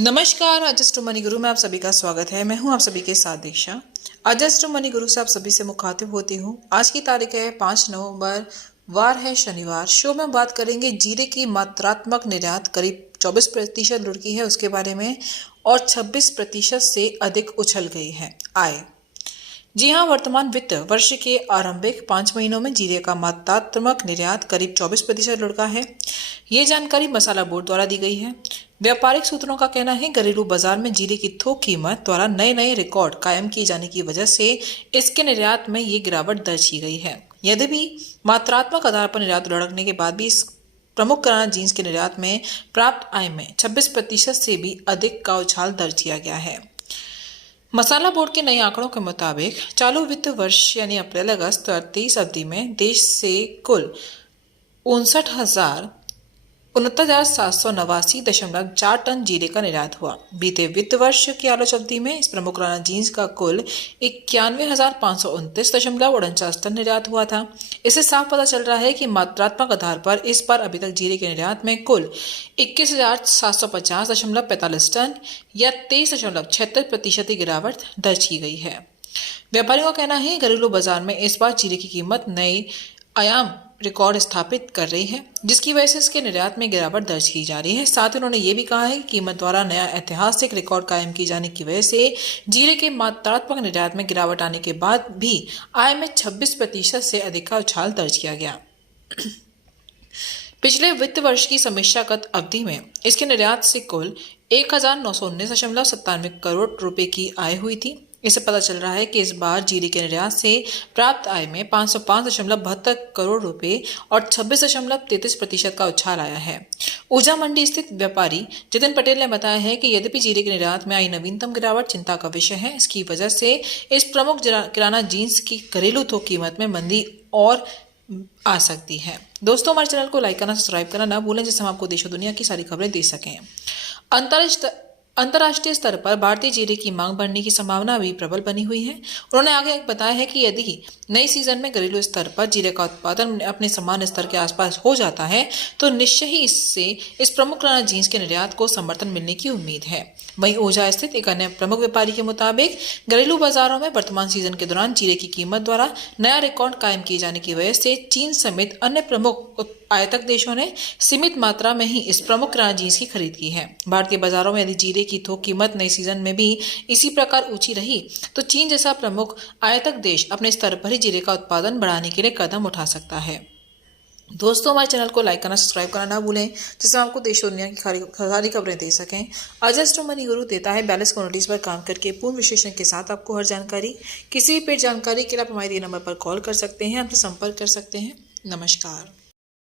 नमस्कार। Adjust money गुरु में आप सभी का स्वागत है। मैं हूं आप सभी के साथ दीक्षा। अजस्ट मनी गुरु से आप सभी से मुखातिब होती हूं। आज की तारीख है 5 नवंबर, वार है शनिवार। शो में बात करेंगे जीरे की मात्रात्मक निर्यात करीब 24% लुढ़की है उसके बारे में, और 26% से अधिक उछल गई है आय। जी हां, वर्तमान वित्त वर्ष के आरंभिक 5 महीनों में जीरे का मात्रात्मक निर्यात करीब 24% लुढ़का है। ये जानकारी मसाला बोर्ड द्वारा दी गई है। व्यापारिक सूत्रों का कहना है घरेलू बाजार में जीरे की थोक कीमत द्वारा नए नए रिकॉर्ड कायम किए जाने की वजह से इसके निर्यात में ये गिरावट दर्ज की गई है। यद्यपि मात्रात्मक आधार पर निर्यात लुढ़कने के बाद भी इस प्रमुख किराना जींस के निर्यात में प्राप्त आय में 26% से भी अधिक का उछाल दर्ज किया गया है। मसाला बोर्ड के नए आंकड़ों के मुताबिक चालू वित्त वर्ष यानी अप्रैल अगस्त 23 अवधि में देश से कुल 69,789.4 टन जीरे का निर्यात हुआ। बीते वित्त वर्ष की आलोच अवधि में इस प्रमुख किराना जींस का कुल 91,529.49 टन निर्यात हुआ था। इससे साफ पता चल रहा है कि मात्रात्मक आधार पर इस बार अभी तक जीरे के निर्यात में कुल 21,750.45 टन या 23.76% की गिरावट दर्ज की गई है। व्यापारियों का कहना है घरेलू बाजार में इस बार जीरे की कीमत नए आयाम रिकॉर्ड स्थापित कर रही है, जिसकी वजह से इसके निर्यात में गिरावट दर्ज की जा रही है। साथ ही उन्होंने ये भी कहा है कि कीमत द्वारा नया ऐतिहासिक रिकॉर्ड कायम की जाने की वजह से जीरे के मात्रात्मक निर्यात में गिरावट आने के बाद भी आय में 26% से अधिक का उछाल दर्ज किया गया। पिछले वित्त वर्ष की समीक्षागत अवधि में इसके निर्यात से कुल 1,919.97 करोड़ रुपए की आय हुई थी। इससे पता चल रहा है कि इस बार जीरे के निर्यात से प्राप्त आय में 505.72 करोड़ रुपए और 26.33% का उछाल आया है। ऊर्जा मंडी स्थित व्यापारी जितिन पटेल ने बताया है कि यद्यपि जीरे के निर्यात में आई नवीनतम गिरावट चिंता का विषय है, इसकी वजह से इस प्रमुख किराना जींस की घरेलू थोक कीमत में मंदी और आ सकती है। दोस्तों, हमारे चैनल को लाइक करना, सब्सक्राइब करना ना भूलें, जिससे हम आपको देश और दुनिया की सारी खबरें दे सकें। अंतर्राष्ट्रीय स्तर पर भारतीय जीरे की मांग बढ़ने की संभावना भी प्रबल बनी हुई है। उन्होंने आगे बताया है कि यदि नए सीजन में घरेलू स्तर पर जीरे का उत्पादन अपने समान स्तर के आसपास हो जाता है तो निश्चय ही इससे इस प्रमुख किराना जींस के निर्यात को समर्थन मिलने की उम्मीद है। वहीं ओझा स्थित एक अन्य प्रमुख व्यापारी के मुताबिक घरेलू बाजारों में वर्तमान सीजन के दौरान जीरे की कीमत द्वारा नया रिकॉर्ड कायम किए जाने की वजह से चीन समेत अन्य प्रमुख आयातक देशों ने सीमित मात्रा में ही इस प्रमुख किराना जींस की खरीद की है। भारतीय बाजारों में यदि जीरे की थोक कीमत नए सीजन में भी इसी प्रकार ऊंची रही तो चीन जैसा प्रमुख आयातक देश अपने स्तर पर ही जीरे का उत्पादन बढ़ाने के लिए कदम उठा सकता है। दोस्तों, हमारे चैनल को लाइक करना, सब्सक्राइब करना ना भूलें, जिससे हम आपको देश और दुनिया की सारी खबरें दे सकें। अजस्ट मनी गुरु देता है 42 कम्युनिटीज पर काम करके पूर्ण विश्लेषण के साथ आपको हर जानकारी। किसी भी पेड जानकारी के लिए आप हमारे दिए नंबर पर कॉल कर सकते हैं, हमसे संपर्क कर सकते हैं। नमस्कार।